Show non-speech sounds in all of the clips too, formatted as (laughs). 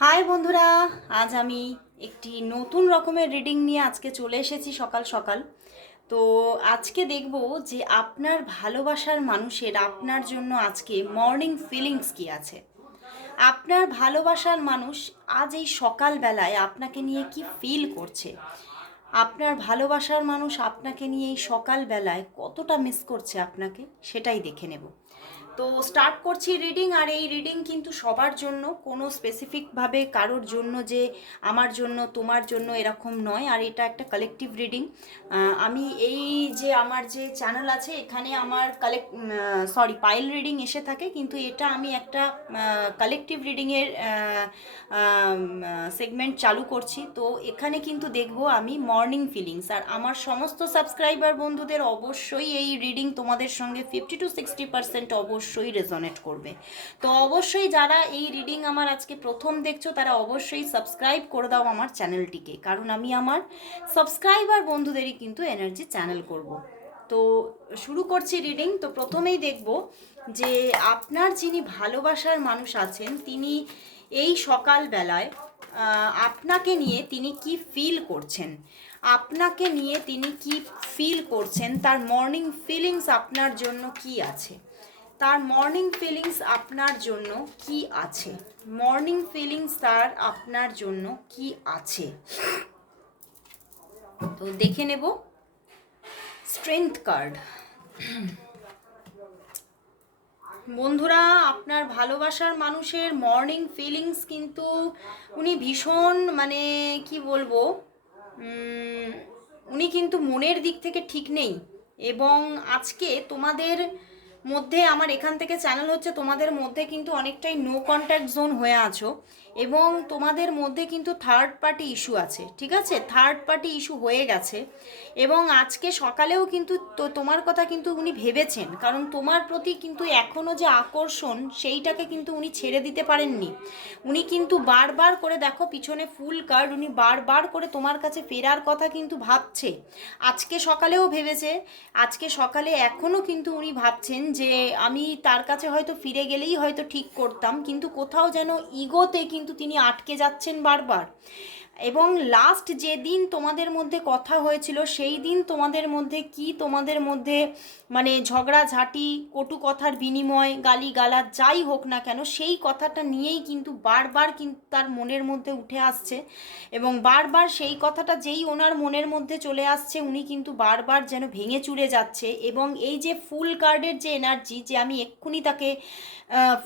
High বন্ধুরা। আজ আমি একটি নতুন রকমের রিডিং নিয়ে আজকে চলে এসেছি সকাল সকাল। তো আজকে দেখব যে আপনার ভালোবাসার মানুষের আপনার জন্য আজকে মর্নিং ফিলিংস কি আছে। আপনার ভালোবাসার মানুষ আজ এই সকালবেলায় আপনাকে নিয়ে কি ফিল করছে? আপনার ভালোবাসার মানুষ আপনাকে নিয়ে এই সকালবেলায় কতটা মিস করছে আপনাকে? সেটাই দেখে নেব। তো স্টার্ট করছি রিডিং আর এই রিডিং কিন্তু সবার জন্য, কোনো স্পেসিফিকভাবে কারোর জন্য যে আমার জন্য, তোমার জন্য এরকম নয়। আর এটা একটা কালেকটিভ রিডিং আমি এই যে আমার যে চ্যানেল আছে, এখানে আমার কালেক্ট সরি পাইল রিডিং এসে থাকে। কিন্তু এটা আমি একটা কালেকটিভ রিডিংয়ের সেগমেন্ট চালু করছি। তো এখানে কিন্তু দেখব আমি মর্নিং ফিলিংস আর আমার সমস্ত সাবস্ক্রাইবার বন্ধুদের অবশ্যই এই রিডিং তোমাদের সঙ্গে ফিফটি টু সিক্সটি পার্সেন্ট অবশ্যই রেজনেট করবে। তো অবশ্যই যারা এই রিডিং আমার আজকে প্রথম দেখছ, তারা অবশ্যই সাবস্ক্রাইব করে দাও আমার চ্যানেলটিকে কারণ আমি আমার সাবস্ক্রাইবার বন্ধুদেরই কিন্তু এনার্জি চ্যানেল করব। তো শুরু করছি রিডিং তো প্রথমেই দেখব যে আপনার যিনি ভালোবাসার মানুষ আছেন, তিনি এই সকালবেলায় আপনাকে নিয়ে তিনি কি ফিল করছেন? আপনাকে নিয়ে তিনি কি ফিল করছেন? তার মর্নিং ফিলিংস আপনার জন্য কি আছে? তার মর্নিং ফিলিংস আপনার জন্য কি আছে? মর্নিং ফিলিংস তার আপনার জন্য কি আছে? তো দেখে নেব। স্ট্রেংথ কার্ড বন্ধুরা, আপনার ভালোবাসার মানুষের মর্নিং ফিলিংস কিন্তু উনি ভীষণ মানে কি বলব? উনি কিন্তু মনের দিক থেকে ঠিক নেই। এবং আজকে তোমাদের মধ্যে আমার এখান থেকে চ্যানেল হচ্ছে, তোমাদের মধ্যে কিন্তু অনেকটাই নো কন্ট্যাক্ট জোন হয়ে আছো এবং তোমাদের মধ্যে কিন্তু থার্ড পার্টি ইস্যু আছে, ঠিক আছে? থার্ড পার্টি ইস্যু হয়ে গেছে এবং আজকে সকালেও কিন্তু তোমার কথা কিন্তু উনি ভেবেছেন, কারণ তোমার প্রতি কিন্তু এখনও যে আকর্ষণ সেইটাকে কিন্তু উনি ছেড়ে দিতে পারেননি। উনি কিন্তু বারবার করে দেখো পিছনে ফুল কার্ড উনি বারবার করে তোমার কাছে ফেরার কথা কিন্তু ভাবছে। আজকে সকালেও ভেবেছে, আজকে সকালে এখনও কিন্তু উনি ভাবছেন যে আমি তার কাছে হয়তো ফিরে গেলেই হয়তো ঠিক করতাম, কিন্তু কোথাও যেন ইগোতে কিন্তু তিনি আটকে যাচ্ছেন বারবার। এবং লাস্ট যেদিন তোমাদের মধ্যে কথা হয়েছিল সেই দিন তোমাদের মধ্যে কি, তোমাদের মধ্যে মানে ঝগড়াঝাঁটি, কটু কথার বিনিময় গালি গালা যাই হোক না কেন, সেই কথাটা নিয়েই কিন্তু বারবার কিন্তু তার মনের মধ্যে উঠে আসছে এবং বারবার সেই কথাটা যেই ওনার মনের মধ্যে চলে আসছে, উনি কিন্তু বারবার যেন ভেঙে চুরে যাচ্ছে এবং এই যে ফুল কার্ডের যে এনার্জি যে আমি এক্ষুনি তাকে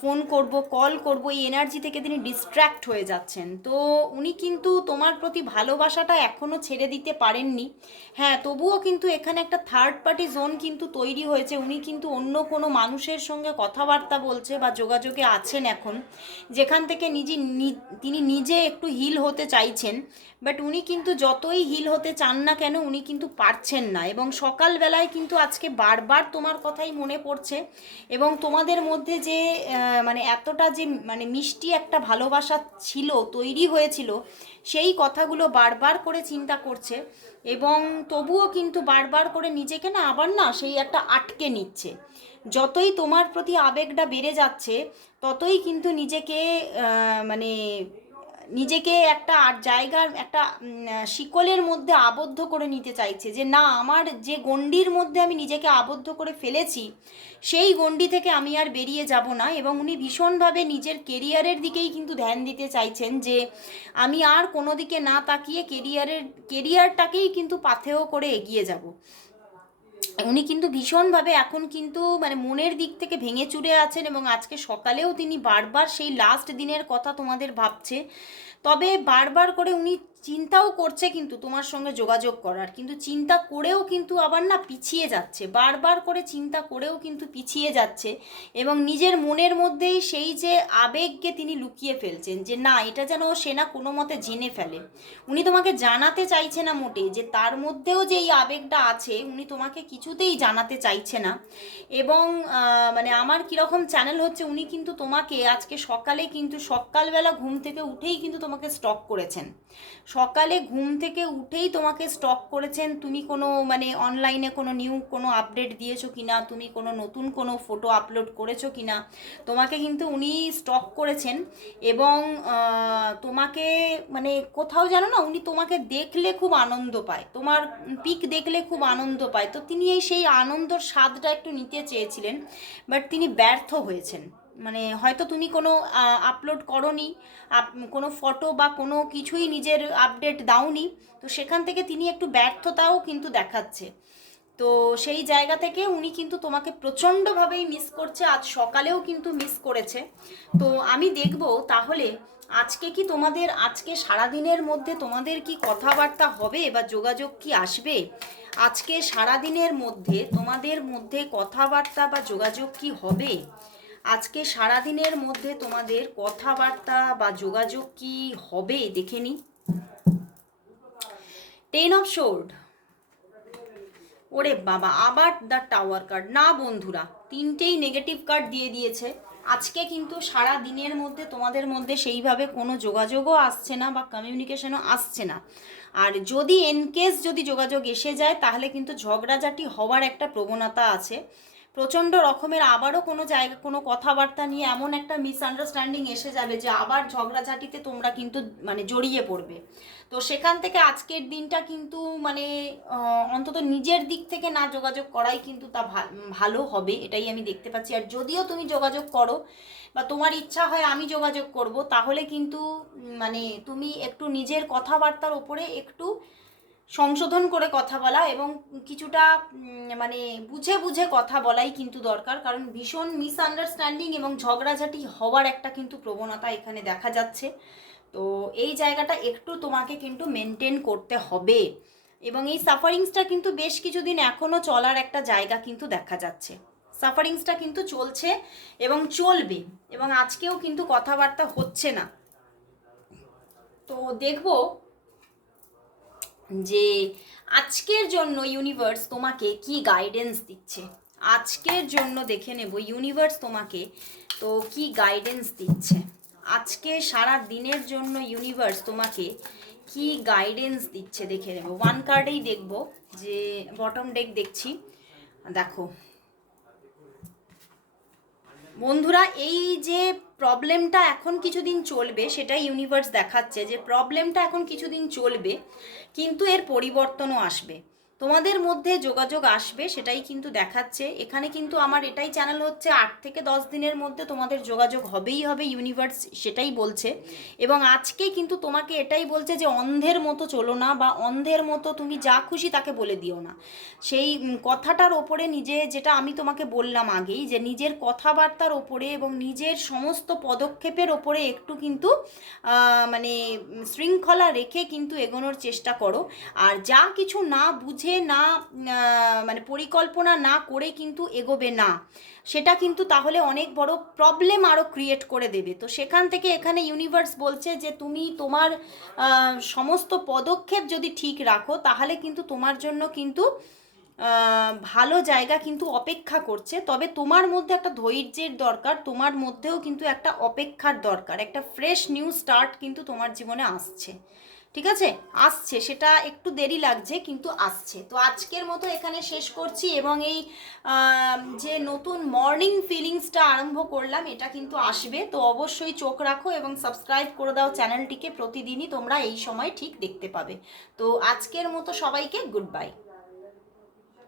ফোন করব কল করব, এই এনার্জি থেকে তিনি ডিস্ট্র্যাক্ট হয়ে যাচ্ছেন। তো উনি কিন্তু তোমার প্রতি ভালোবাসাটা এখনও ছেড়ে দিতে পারেননি। হ্যাঁ তবুও কিন্তু এখানে একটা থার্ড পার্টি জোন কিন্তু তৈরি হয়েছে। উনি কিন্তু অন্য কোনো মানুষের সঙ্গে কথাবার্তা বলছে বা যোগাযোগে আছেন এখন, যেখান থেকে নিজে তিনি নিজে একটু হিল হতে চাইছেন। বাট উনি কিন্তু যতই হিল হতে চান না কেন, উনি কিন্তু পারছেন না। এবং সকালবেলায় কিন্তু আজকে বারবার তোমার কথাই মনে পড়ছে। এবং তোমাদের মধ্যে যে মানে এতটা যে মানে মিষ্টি একটা ভালোবাসা ছিল, তৈরি হয়েছিল, সেই কথাগুলো বারবার করে চিন্তা করছে এবং তবুও কিন্তু বারবার করে নিজেকে না আবার না সেই একটা আটকে নিচ্ছে। যতই তোমার প্রতি আবেগটা বেড়ে যাচ্ছে, ততই কিন্তু নিজেকে মানে নিজেকে একটা আর জায়গার, একটা শিকলের মধ্যে আবদ্ধ করে নিতে চাইছে যে, না, আমার যে গণ্ডির মধ্যে আমি নিজেকে আবদ্ধ করে ফেলেছি, সেই গণ্ডি থেকে আমি আর বেরিয়ে যাব না। এবং উনি ভীষণভাবে নিজের কেরিয়ারের দিকেই কিন্তু ধ্যান দিতে চাইছেন যে, আমি আর কোনো দিকে না তাকিয়ে কেরিয়ারের কেরিয়ারটাকেই কিন্তু পাথেয় করে এগিয়ে যাব। (laughs) উনি কিন্তু ভীষণভাবে এখন কিন্তু মানে মনের দিক থেকে ভেঙে চুরে আছেন এবং আজকে সকালেও তিনি বারবার সেই লাস্ট দিনের কথা তোমাদের ভাবছে। তবে বারবার করে উনি চিন্তাও করছে কিন্তু তোমার সঙ্গে যোগাযোগ করার। কিন্তু চিন্তা করেও কিন্তু আবার না পিছিয়ে যাচ্ছে। বারবার করে চিন্তা করেও কিন্তু পিছিয়ে যাচ্ছে এবং নিজের মনের মধ্যেই সেই যে আবেগকে তিনি লুকিয়ে ফেলছেন যে না, এটা যেন সে না কোনো মতে জেনে ফেলে। উনি তোমাকে জানাতে চাইছে না মোটেই যে তার মধ্যেও যে এই আবেগটা আছে, উনি তোমাকে কিছুতেই জানাতে চাইছে না। এবং মানে আমার কীরকম চ্যানেল হচ্ছে, উনি কিন্তু তোমাকে আজকে সকালে কিন্তু সকালবেলা ঘুম থেকে উঠেই কিন্তু তোমাকে স্টক করেছেন। সকালে ঘুম থেকে উঠেই তোমাকে স্টক করেছেন। তুমি কোনো মানে অনলাইনে কোনো নিউ কোনো আপডেট দিয়েছ কি না তুমি কোনো নতুন কোনো ফটো আপলোড করেছ কিনা? তোমাকে কিন্তু উনি স্টক করেছেন এবং তোমাকে মানে কোথাও জানো না উনি তোমাকে দেখলে খুব আনন্দ পায়। তোমার পিক দেখলে খুব আনন্দ পায়। তো তিনি এই সেই আনন্দর স্বাদটা একটু নিতে চেয়েছিলেন বাট তিনি ব্যর্থ হয়েছেন। মানে হয়তো তুমি কোনো আপলোড করনি কোনো ফটো বা কোনো কিছুই নিজের আপডেট দাওনি, তো সেখান থেকে তিনি একটু ব্যর্থতাও কিন্তু দেখাচ্ছে। তো সেই জায়গা থেকে উনি কিন্তু তোমাকে প্রচণ্ডভাবেই মিস করছে, আজ সকালেও কিন্তু মিস করেছে। তো আমি দেখব তাহলে আজকে কি তোমাদের, আজকে সারাদিনের মধ্যে তোমাদের কি কথাবার্তা হবে বা যোগাযোগ কি আসবে? আজকে সারাদিনের মধ্যে তোমাদের মধ্যে কথাবার্তা বা যোগাযোগ কি হবে? আজকে সারাদিনের মধ্যে তোমাদের কথাবার্তা বা যোগাযোগ কি হবে দেখে নি টেন অফ শোর্ড ওরে বাবা, আবার দ্য টাওয়ার কার্ড না বন্ধুরা, তিনটেই নেগেটিভ কার্ড দিয়ে দিয়েছে। আজকে কিন্তু সারা দিনের মধ্যে তোমাদের মধ্যে সেইভাবে কোনো যোগাযোগও আসছে না বা কমিউনিকেশনও আসছে না। আর যদি এনকেস যদি যোগাযোগ এসে যায়, তাহলে কিন্তু ঝগড়াঝাটি হওয়ার একটা প্রবণতা আছে। প্রচণ্ড রকমের আবারও কোনো জায়গা, কোনো কথাবার্তা নিয়ে এমন একটা মিসআন্ডারস্ট্যান্ডিং এসে যাবে যে আবার ঝগড়াঝাটিতে তোমরা কিন্তু মানে জড়িয়ে পড়বে। তো সেখান থেকে আজকের দিনটা কিন্তু মানে অন্তত নিজের দিক থেকে না যোগাযোগ করাই কিন্তু তা ভালো হবে, এটাই আমি দেখতে পাচ্ছি। আর যদিও তুমি যোগাযোগ করো বা তোমার ইচ্ছা হয় আমি যোগাযোগ করব, তাহলে কিন্তু মানে তুমি একটু নিজের কথাবার্তার ওপরে একটু সংশোধন করে কথা বলা এবং কিছুটা মানে বুঝে বুঝে কথা বলাই কিন্তু দরকার। কারণ ভীষণ মিসআন্ডারস্ট্যান্ডিং এবং ঝগড়াঝাটি হওয়ার একটা কিন্তু প্রবণতা এখানে দেখা যাচ্ছে। তো এই জায়গাটা একটু তোমাকে কিন্তু মেনটেন করতে হবে। এবং এই সাফারিংসটা কিন্তু বেশ কিছুদিন এখনও চলার একটা জায়গা কিন্তু দেখা যাচ্ছে। সাফারিংসটা কিন্তু চলছে এবং চলবে এবং আজকেও কিন্তু কথাবার্তা হচ্ছে না। তো দেখব যে আজকের জন্য ইউনিভার্স তোমাকে কি গাইডেন্স দিচ্ছে? আজকের জন্য দেখে নেব ইউনিভার্স তোমাকে তো কি গাইডেন্স দিচ্ছে? আজকে সারা দিনের জন্য ইউনিভার্স তোমাকে কি গাইডেন্স দিচ্ছে দেখে নেব। ওয়ান কার্ডেই দেখব, যে বটম ডেক দেখছি। দেখো বন্ধুরা, এই যে প্রবলেমটা এখন কিছুদিন চলবে সেটা ইউনিভার্স দেখাচ্ছে যে প্রবলেমটা এখন কিছুদিন চলবে, কিন্তু এর পরিবর্তনও আসবে। তোমাদের মধ্যে যোগাযোগ আসবে, সেটাই কিন্তু দেখাচ্ছে। এখানে কিন্তু আমার এটাই চ্যানেল হচ্ছে, আট থেকে দশ দিনের মধ্যে তোমাদের যোগাযোগ হবেই হবে ইউনিভার্স সেটাই বলছে। এবং আজকে কিন্তু তোমাকে এটাই বলছে যে অন্ধের মতো চলো না বা অন্ধের মতো তুমি যা খুশি তাকে বলে দিও না। সেই কথাটার ওপরে নিজে যেটা আমি তোমাকে বললাম আগেই, যে নিজের কথাবার্তার ওপরে এবং নিজের সমস্ত পদক্ষেপের ওপরে একটু কিন্তু মানে শৃঙ্খলা রেখে কিন্তু এগোনোর চেষ্টা করো। আর যা কিছু না বুঝে না মানে পরিকল্পনা না করে কিন্তু এগোবে না। সেটা কিন্তু তাহলে অনেক বড় প্রবলেম আরও ক্রিয়েট করে দেবে। তো সেখান থেকে এখানে ইউনিভার্স বলছে যে, তুমি তোমার সমস্ত পদক্ষেপ যদি ঠিক রাখো, তাহলে কিন্তু তোমার জন্য কিন্তু ভালো জায়গা কিন্তু অপেক্ষা করছে। তবে তোমার মধ্যে একটা ধৈর্যের দরকার, তোমার মধ্যেও কিন্তু একটা অপেক্ষার দরকার। একটা ফ্রেশ নিউ স্টার্ট কিন্তু তোমার জীবনে আসছে। ঠিক আছে? আসছে, সেটা একটু দেরি লাগছে, কিন্তু আসছে। তো আজকের মতো এখানে শেষ করছি এবং এই যে নতুন মর্নিং ফিলিংসটা আরম্ভ করলাম, এটা কিন্তু আসবে। তো অবশ্যই চোখ রাখো এবং সাবস্ক্রাইব করে দাও চ্যানেলটিকে প্রতিদিনই তোমরা এই সময় ঠিক দেখতে পাবে। তো আজকের মতো সবাইকে গুড বাই